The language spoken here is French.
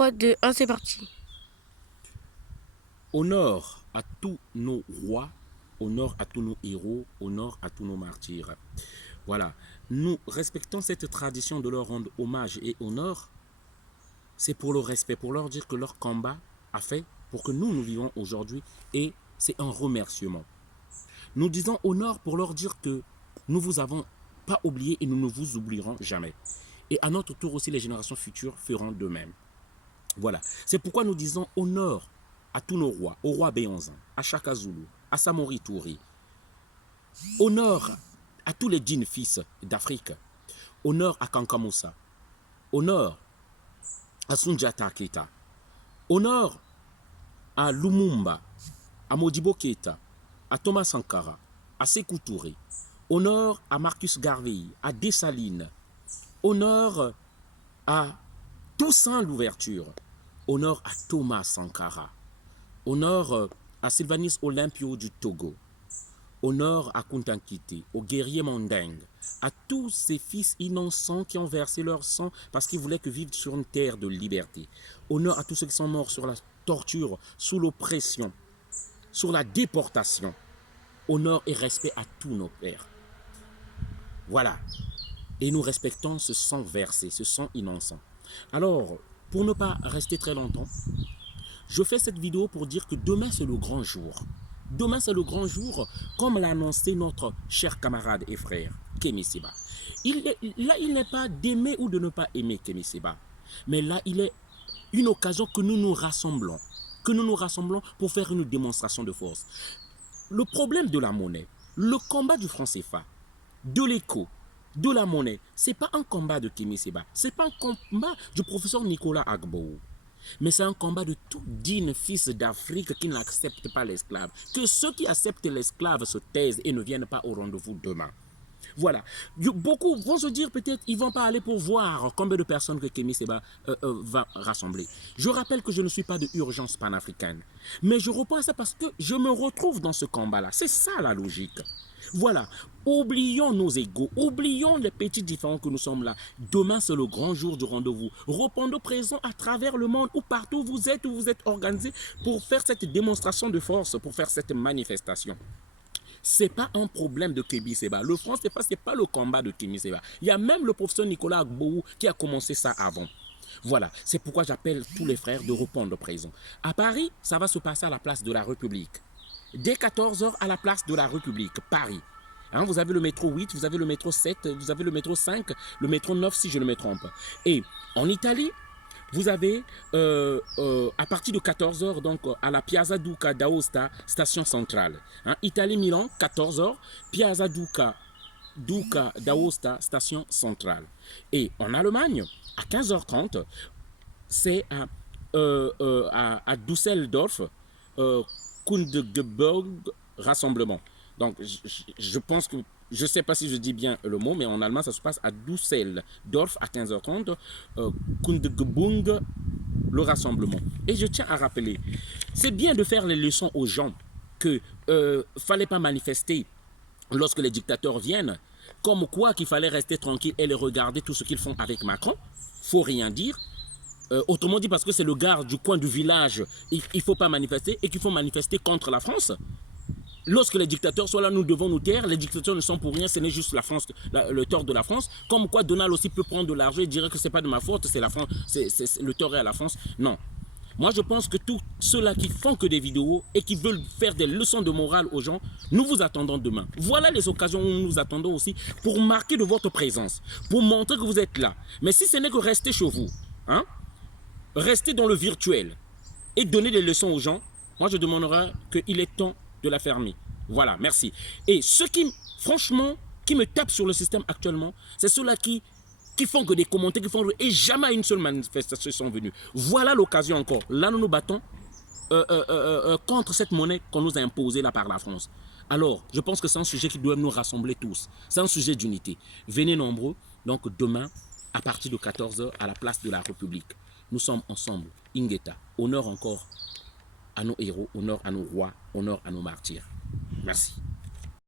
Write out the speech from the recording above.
3, 2, 1, c'est parti. Honneur à tous nos rois, honneur à tous nos héros, honneur à tous nos martyrs. Voilà, nous respectons cette tradition de leur rendre hommage et honneur. C'est pour le respect, pour leur dire que leur combat a fait pour que nous vivons aujourd'hui, et c'est un remerciement. Nous disons honneur pour leur dire que nous vous avons pas oublié et nous ne vous oublierons jamais. Et à notre tour aussi, les générations futures feront de même. Voilà, c'est pourquoi nous disons honneur à tous nos rois, au roi Béanzin, à Shaka Zulu, à Samori Touré. Honneur à tous les djinns fils d'Afrique. Honneur à Kankamoussa. Honneur à Sundiata Keita. Honneur à Lumumba, à Modibo Keita, à Thomas Sankara, à Sékou Touré. Honneur à Marcus Garvey, à Dessalines. Honneur à Toussaint Louverture. Honneur à Thomas Sankara. Honneur à Sylvanus Olympio du Togo. Honneur à Kuntankité, aux guerriers mandingues, à tous ces fils innocents qui ont versé leur sang parce qu'ils voulaient que vivre sur une terre de liberté. Honneur à tous ceux qui sont morts sur la torture, sous l'oppression, sur la déportation. Honneur et respect à tous nos pères. Voilà. Et nous respectons ce sang versé, ce sang innocent. Alors, pour ne pas rester très longtemps, je fais cette vidéo pour dire que demain c'est le grand jour. Demain c'est le grand jour, comme l'a annoncé notre cher camarade et frère, Kémi Séba. Là, il n'est pas d'aimer ou de ne pas aimer Kémi Séba. Mais là, il est une occasion que nous nous rassemblons. Que nous nous rassemblons pour faire une démonstration de force. Le problème de la monnaie, le combat du franc CFA, de l'écho, de la monnaie, ce n'est pas un combat de Kémi Séba. Ce n'est pas un combat du professeur Nicolas Agbo. Mais c'est un combat de tout digne fils d'Afrique qui n'accepte pas l'esclave. Que ceux qui acceptent l'esclave se taisent et ne viennent pas au rendez-vous demain. Voilà. Beaucoup vont se dire peut-être ils ne vont pas aller pour voir combien de personnes que Kémi Séba va rassembler. Je rappelle que je ne suis pas de urgence panafricaine. Mais je reprends à ça parce que je me retrouve dans ce combat-là. C'est ça la logique. Voilà, oublions nos égos, oublions les petits différends que nous sommes là. Demain, c'est le grand jour du rendez-vous. Répondons présent à travers le monde, où partout vous êtes organisés pour faire cette démonstration de force, pour faire cette manifestation. Ce n'est pas un problème de Kémi Séba. Le franc CFA, ce n'est pas le combat de Kémi Séba. Il y a même le professeur Nicolas Agbo qui a commencé ça avant. Voilà, c'est pourquoi j'appelle tous les frères de répondre présent. À Paris, ça va se passer à la place de la République. Dès 14 h à la place de la République, Paris. Hein, vous avez le métro 8, vous avez le métro 7, vous avez le métro 5, le métro 9 si je ne me trompe. Et en Italie, vous avez à partir de 14 h donc à la Piazza Duca d'Aosta, station centrale. Hein, Italie-Milan, 14 h, Piazza Duca d'Aosta, station centrale. Et en Allemagne, à 15h30, c'est à Düsseldorf, Kundegeburg rassemblement. Donc, je pense que, je ne sais pas si je dis bien le mot, mais en allemand, ça se passe à Düsseldorf à 15h30, Kundegeburg, le rassemblement. Et je tiens à rappeler, c'est bien de faire les leçons aux gens qu'il ne fallait pas manifester lorsque les dictateurs viennent, comme quoi qu'il fallait rester tranquille et les regarder tout ce qu'ils font avec Macron. Il ne faut rien dire. Autrement dit, parce que c'est le gars du coin du village, il ne faut pas manifester et qu'il faut manifester contre la France. Lorsque les dictateurs sont là, nous devons nous taire. Les dictateurs ne sont pour rien, ce n'est juste la France, le tort de la France. Comme quoi Donald aussi peut prendre de l'argent et dire que ce n'est pas de ma faute, c'est la France, le tort est à la France. Non. Moi, je pense que tous ceux-là qui font que des vidéos et qui veulent faire des leçons de morale aux gens, nous vous attendons demain. Voilà les occasions où nous nous attendons aussi pour marquer de votre présence, pour montrer que vous êtes là. Mais si ce n'est que rester chez vous, hein, rester dans le virtuel et donner des leçons aux gens, moi je demanderai qu'il est temps de la fermer. Voilà, merci. Et ceux qui, franchement, qui me tapent sur le système actuellement, c'est ceux-là qui font que des commentaires, et jamais une seule manifestation sont venus. Voilà l'occasion encore. Là, nous nous battons contre cette monnaie qu'on nous a imposée là par la France. Alors, je pense que c'est un sujet qui doit nous rassembler tous. C'est un sujet d'unité. Venez nombreux, donc demain, à partir de 14 h, à la place de la République. Nous sommes ensemble. Ingeta, honneur encore à nos héros, honneur à nos rois, honneur à nos martyrs. Merci.